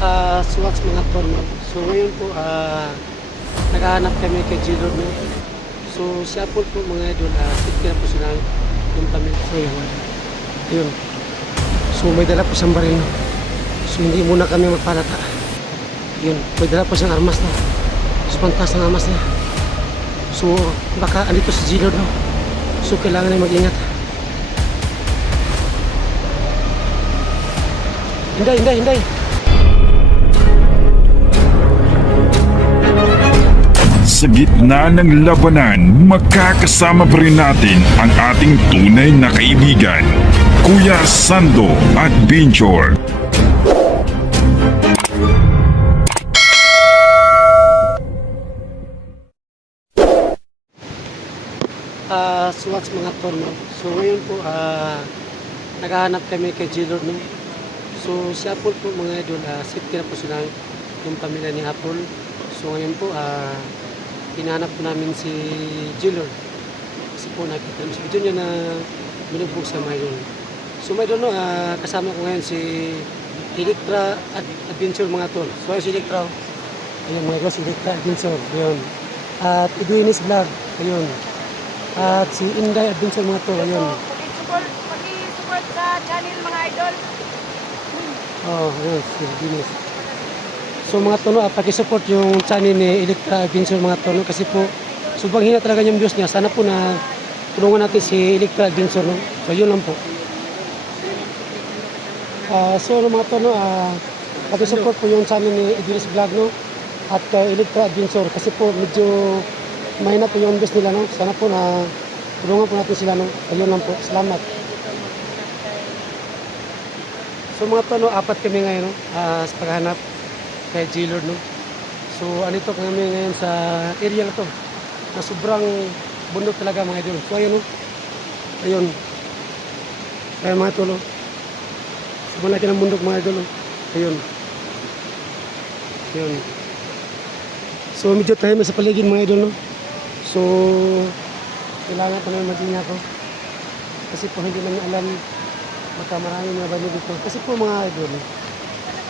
Swats mga tol, no? So ngayon po, naghahanap kami kay G-Lord, no? So siya po mga idol, safety na po sila yung pamilya. So yun. So may dala po siyang baril, no? So hindi muna kami magpalata. Yun, may dala po siyang armas, no? So pantas ng armas niya. So baka andito si G-Lord, no? So kailangan na mag-ingat. Hinday. Sa gitna ng labanan, magkakasama pa rin natin ang ating tunay na kaibigan, Kuya Sando Adventure. Swats mga tol, no? So ngayon po, naghahanap kami kay G-Lord, no? So si Apple po mga idol, safety na po sila yung pamilya ni Apple. So ngayon po, hinahanap po namin si G-Lord. Kasi po nakita namin sa video niya na binugbog sa mga idol. So mga idol, no, kasama ko ngayon si Electra Adventure mga tol. So ayun si Electra. Ayun mga idol, si Electra Adventure. Ayun. At Edwin's Vlog. Ayun. At si Inday Adventure mga tol. Ayun. Pag-support sa channel mga idol. Yes, Edwin's. So mga tono, paki-support yung channel ni Electra Adventure mga tono kasi po subang hina talaga yung views niya. Sana po na tulungan natin si Electra Adventure, no? So yun lang po. So mga tono, paki-support po yung channel ni Edwin's Vlog, no? At Electra Adventure kasi po medyo mahina po yung views nila, no? Sana po na tulungan po natin sila, no? So yun lang po. Salamat. So mga tono, apat kami ngayon, no? Sa paghahanap kay G-Lord, no? So andito kami ngayon sa area na to na sobrang bundok talaga mga idol. So ayun, no? Ayun. Kaya mga tolo, sobrang laki ng bundok mga idol, no? Ayun. Ayun. So medyo tayo sa paligid mga idol, no? So kailangan pa naman mag-ingat ko kasi po hindi namin alam baka marami mga balo dito kasi po mga idol,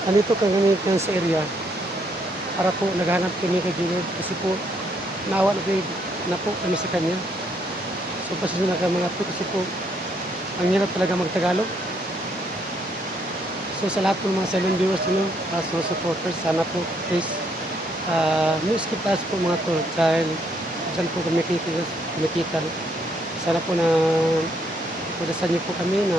andito kami sa area para po naghahanap kami kay G-Lord kasi po naawa na po kami sa kanya. So pasensya na kayo mga po kasi po ang hirap talaga magtagalog. So sa lahat po ng mga silent viewers nyo, as mga supporters, sana po please skip us po mga to dahil dyan po kami kumikita. Sana po na padasan niyo po kami na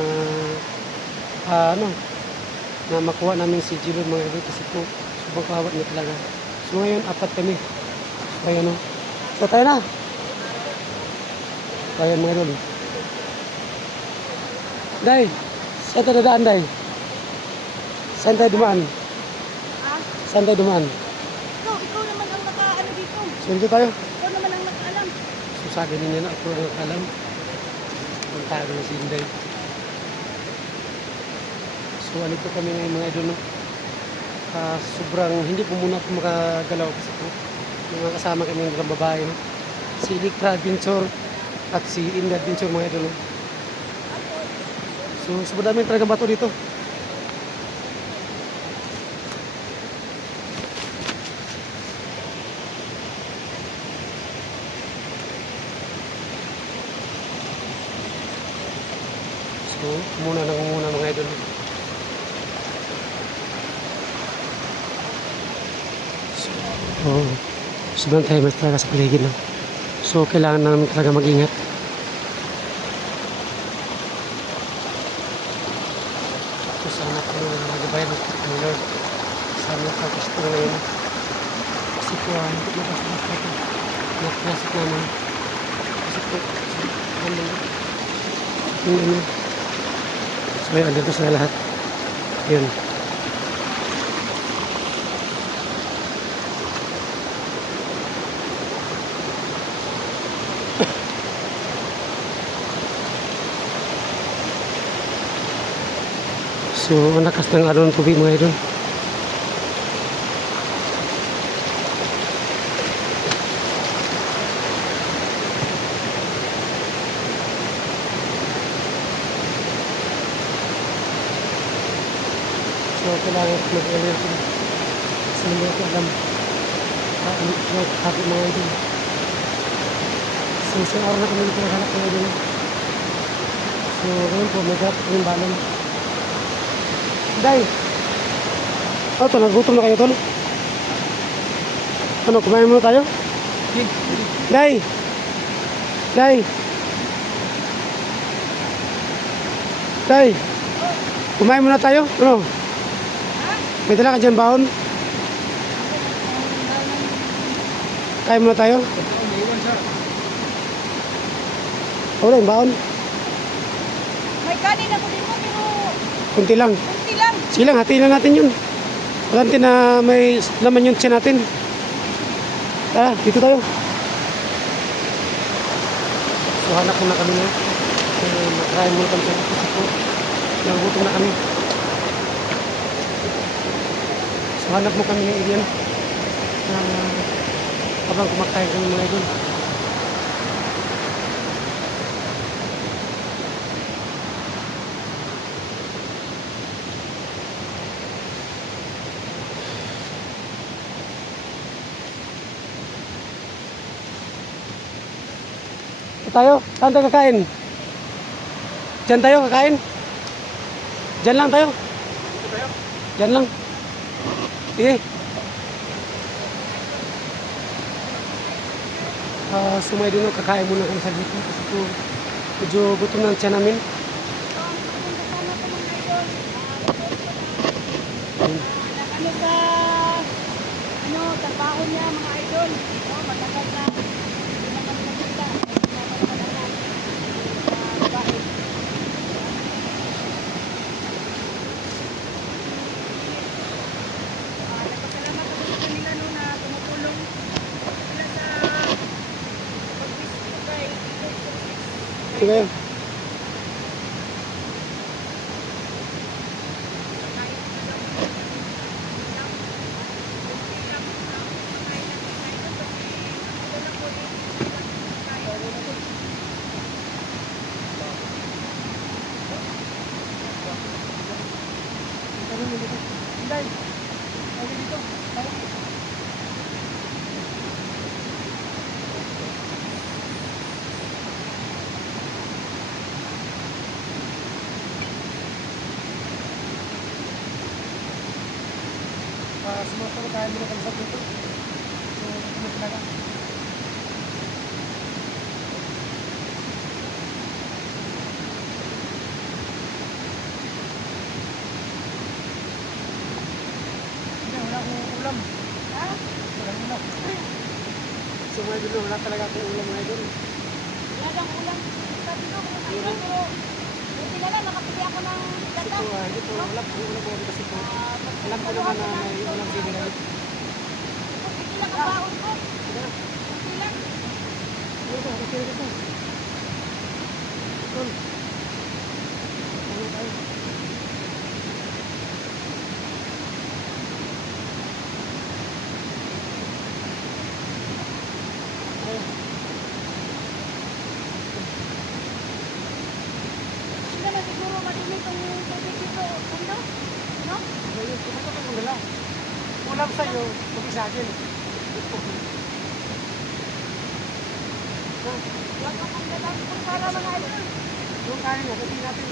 na makuha namin si G-Lord mga idol kasi po subang kawawa niya talaga. So ngayon, apat kami. So ayan, no? So tayo na. So ayan mga idol. Day, saan tayo dadaan, Day? Saan tayo dumaan? Saan tayo dumaan? Ikaw naman ang nakaano dito. So dito tayo. Ikaw naman ang nakaalam. So sabi ninyo na ako ang alam. Ang tayo na si Inday. So alito kami ngayon mga idol, no? Sobrang hindi po muna po makagalaw kasi po mga kasama kami ng babae, no? Si Electra Adventure at si Inday Adventure mga idol, no? So sobrang dami talaga bato dito. So muna mga idol, no? Sobrang tayo mas talaga sa paligid, no? So kailangan namin talaga mag-ingat. So sana po nagabayan ng Lord. Sana po gusto ko ngayon. Kasi po hindi ko makasalit po ito. Nakrasik namin. Kasi po tingnan nyo. So ayun, andito sila lahat. Yun. So, ang lakas ng araw ng tubig mga idol. So, kailangan mag-alert. Kasi hindi ko alam. Ano ko ako mga idol. So, isang araw na kami dito naghanap mga idol. So, ngayon po, may garap ko yung balon. Day! Oh, ito, nagutom na kayo, tol. Ano, kumain muna tayo? Day! Day! Day! Kumain muna tayo? Ano? May dala ka dyan baon? Kain muna tayo? Wala yung baon? May kanin ako dito pero Kunti lang. kunti lang. Silang, hatiin na natin yun. Walanti na may laman yung tiyan natin. Tara, dito tayo. So, hanap muna kami na. Matry muna kami sa kasi po. Nagutom na kami. So, hanap mo kami ng alien. Habang kumakain kami mga idol. Tayo? Saan tayo kakain? Diyan tayo kakain? Diyan lang tayo? Diyan lang. Sige. Sumay din kakain muna kami sa dito kasi po medyo gutom ng tiyan namin. Ano sa trabaho niya mga idol. Oh, matagal na. Hindi na kami nakita. Babae. Nagpasalamat ako sa kanila no na tumutulong sila sa pag-visit kay Idol Service. Ito kayo. Sumunod tayo muna kami sa dito. So, ano talaga? Hindi, wala akong ulam. Ha? Wala ulam. So, mga idol, wala talaga akong ulam mga idol. Wala kang ulam. Sabi ko, mga idol, pero buti na lang, nakapili ako ng Kasi gata. po, hindi po, wala akong ulam po kasi po. Alam ko naman na may ulam binigay. Hindi lang ang baon ko. Hindi lang. Ito, okay ito. Tol. Ano tayo? Hindi naman siguro madumi itong tubig dito. Ano? No? Ayun, pumunta ka kung dala. Ulam sa'yo, mag-isa akin. Wala kang pangdalang kung para mga idol. Yung kanin na, sabihin natin.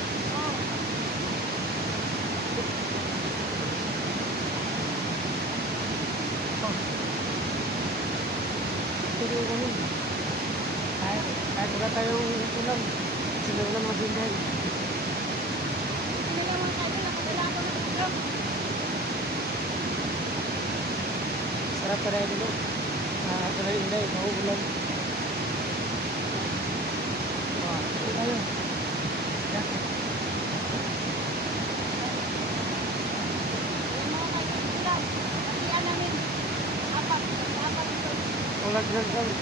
Oh. Pero yung kanin. Kahit wala tayong ulam. Kasi may ulam magbigay. Hindi naman mga idol, nakadala ako ng ulam. Sarap pa rin dito. Ito na hindi, mauulam. Ito tayo. Yan. Yung mga idol ulam. Pagkian namin. Apat ito. Ulag lang kami.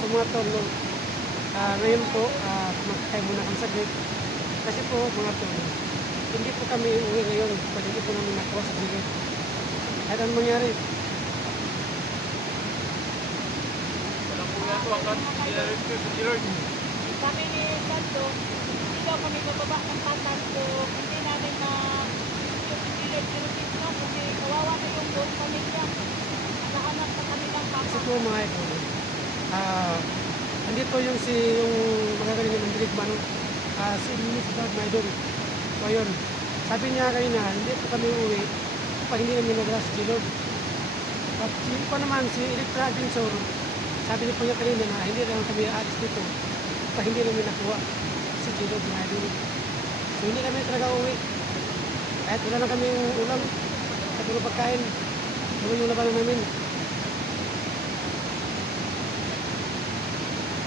So mga tol, no, ngayon po, magkakain muna kami saglit. Kasi po, mga tol, hindi po kami uwi ngayon pag hindi po namin nakuha sa bigat. Kahit anong mangyari, Kami ni Sando, hindi daw kami bababa ng patas so hindi namin na yung pinilid no kasi kawawa na yung buong pamilya. Nakahanap sa kanilang Kasi papa. po mga idol, andito yung yung mga kanina ng Dirigma, no? Si Minister mga idol. So ayun, sabi niya kanina, hindi po kami uwi pag hindi namin nagras si Lord. At yun pa naman, si Electra Advinsor, sabi niya po niya kanina na hindi naman kami aalis dito pag hindi namin nakuha si Lord mga idol. So hindi kami talaga uwi. Kahit wala lang kami ulam, at wala pagkain, gawin yung labanan namin.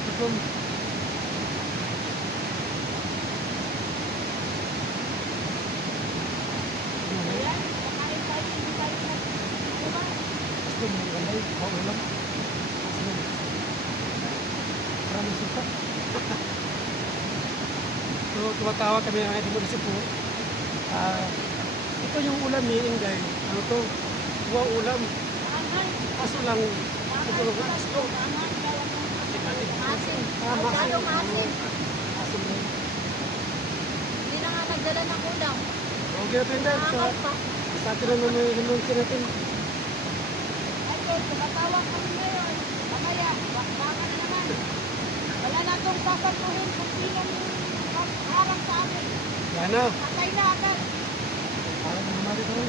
Gutom. Ayan, kakain tayo, hindi tayo nagbubuka. Gusto mo yung galay, o ulam. Kasi na, maraming suka. So, tumatawa kami ng idol mo kasi po. Ito yung ulam ni Inday. Ano to? Buwang ulam. Anghang, Kaso lang, ito lang nga, gusto. anghang, masin. Masyadong masin. Asin na yun. Hindi na nga nagdala ng ulam. Okay na po Inday. Sa atin na naman yung natin. Idol, tumatawag kami ngayon. Mamaya, baka na naman. Wala na itong sasaguhin kung sinong harap sa amin. Yan na. Patay na agad. Parang namari ka na.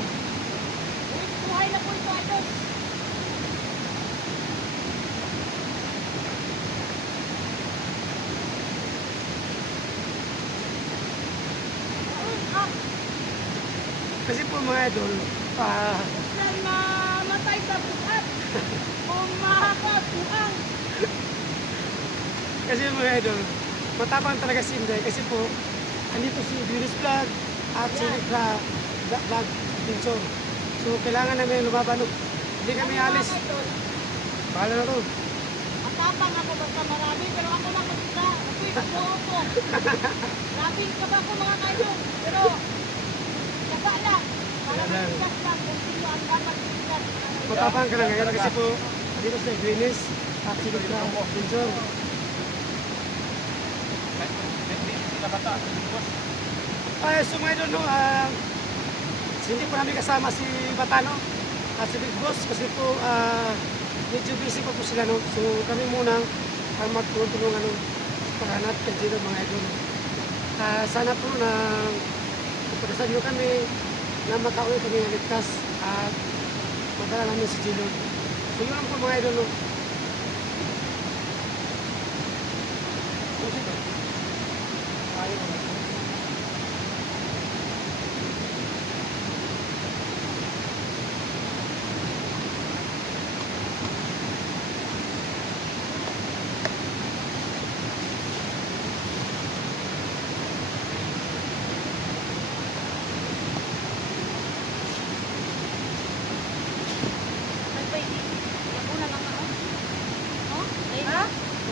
Buhay na po ito, idol. Kasi po mga idol, Nang namatay sa buhat. Umahakabuang. kasi mga idol, matapang talaga si Inday. Kasi po, andito si Venus Vlog at si Electra Vlog Pinsor. So, kailangan namin lumaban. Hindi kami alis. Idol, Bahala na to. matapang ako basta marami, pero ako lang mag-isa. Kasi buo ko. Grabing ka ba ako mga kaidol? Pero, saka lang. Para Wala lang. matigas lang kung sino ang dapat tigas. Matapang ka lang ngayon kasi po, andito si Venus at si Electra Pinsor. So mga idol, no, hindi po namin kasama si Batano at si Big Boss kasi po medyo busy pa po sila, no. So kami muna ang magtulungan no, para hanap kay Gino mga idol. Sana po na ipadasan nyo kami na makauwi kami ng ligtas at madala namin si Gino. So yun lang po mga idol, no. Ayaw. Ay, pwede. Yan muna lang ako. Oh? Ha?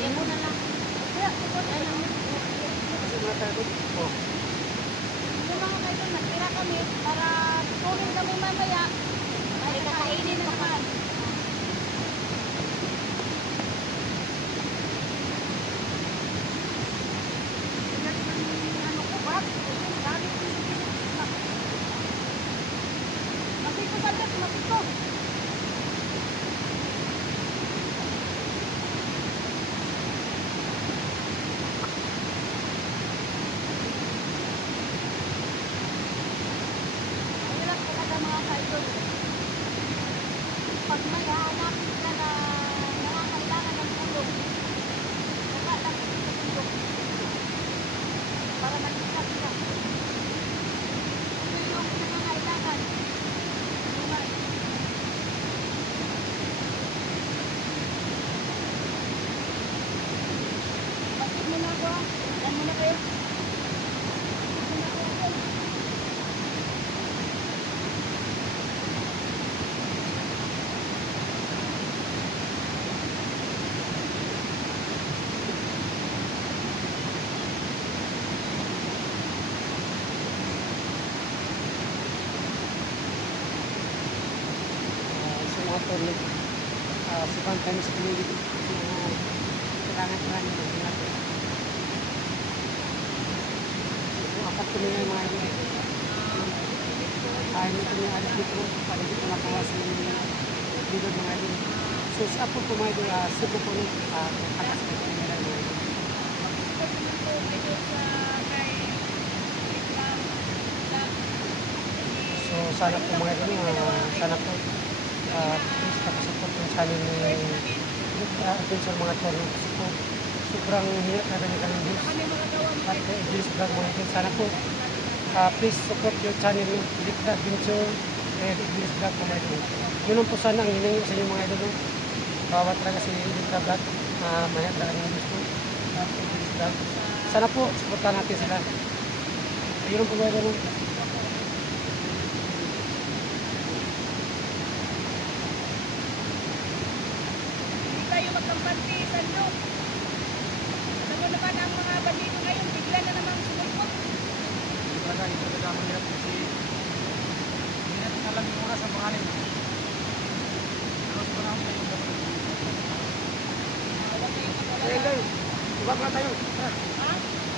Yan muna lang. Kaya, yan lang. Kasi mga tayo, oh. Yung mga kaidol, nagtira kami para kunin kami mamaya. Ay, kakainin na naman. Bigat ng ano ko ba? Dami ko yung bigat. Masiko ba dyan? Masiko. Mahirap talaga mga kaidol. Pag may hahanapin ka na nangangailangan ng tulong, saka lang sa tulong para mag-isap ka. Ito yung nangangailangan. Tulungan. Bakit mo na ako? Yan muna kayo. Bakit mo na ako ako? Sa mga torneo, si Van Time sa Pilipinas. kailangan mag-ingat. So, apat kami ngayon mga idol. Ayaw nito niya alis dito. Para dito nakuha si dito mga idol. So si Apo po mga idol, Cebu po nung alas na po nila mga idol. So sana po mga idol, sana po please nakasupport yung channel ni Adventure mga channel. Kasi po sobrang hirap na ganyan kami views. At Idris Vlog mga idol, sana po please support your channel ni Adventure and Idris Vlog mga idol. Yun lang po sana ang hiningi sa inyo mga idol. Bawat talaga si Idris Vlog, mayat talaga yung gusto. Idris Vlog. Sana po supportan natin sila. Ayun lang po mga idol. Hindi tayo magkampante, Sando. Ano naman ang mga bandito ngayon, bigla na namang sumulpot. Talaga, ito talaga ang hirap kasi hindi natin alam yung oras ang pangalan. Terus pa naman tayo dapat. Hey, subak na tayo.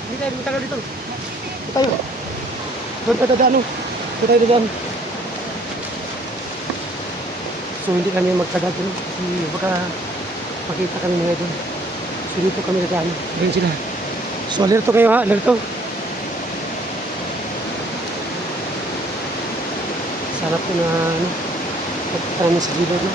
Hindi tayo magtagal dito. Dito tayo. Doon tayo dadaan. Doon tayo dadaan. So hindi kami magtagal dito kasi baka makita kami mga doon. So dito kami dadaan. Doon sila. So alerto kayo ha, alerto. Sarap po na pagkita namin sa gilid, no?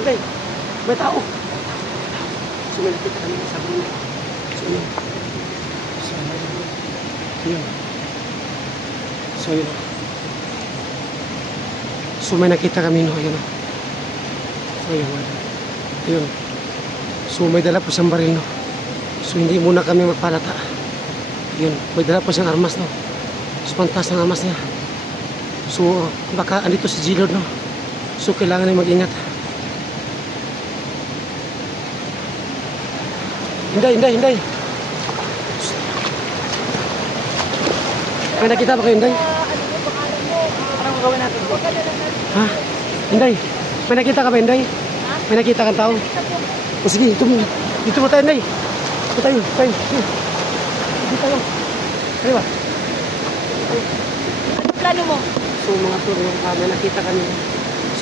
Hindi, may tao. Sumalapit kami sa buhay. So yun. Yun. So yun. So may nakita kami no, yun. So yun. Yun. So may dala po siyang baril no. So hindi muna kami magpalata. Yun, may dala po siyang armas no. So pantas ng armas niya. So baka andito si G-Lord no. So kailangan na mag-ingat. Hinday. May nakita ba kayo, Hinday? Anong gagawin natin? Ha? Hinday, may nakita ka ba, Hinday? May nakita kang tao? O sige, dito mo tayo, Hinday. Dito tayo. Dito tayo. Kaya ba? Anong plano mo? So mga tour, may nakita kami.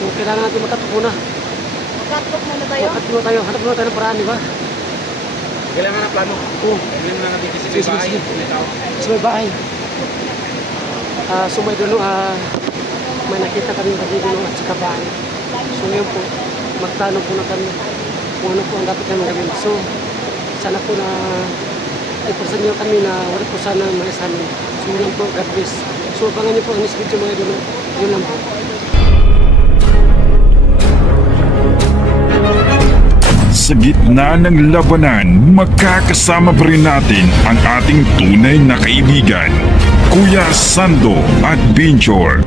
So kailangan natin makatok muna. Magkatok muna tayo? Makatok tayo. Hanap muna tayo ng paraan, di ba? Kailangan ng plano. Oo. Kailangan na natin kasi Sige, may bahay. sige. May tao. So may bahay. So may dulo, may nakita kami ng dulo at saka bahay. So ngayon po, magplano po na kami kung ano po ang dapat namin gawin. So sana po na ipasan niyo kami na wala po sana mga sa amin. So yun lang po, God bless. So abangan niyo po ang next video mga dulo. Yun lang po. Sa gitna ng labanan, magkakasama pa rin natin ang ating tunay na kaibigan, Kuya Sando at Binchor.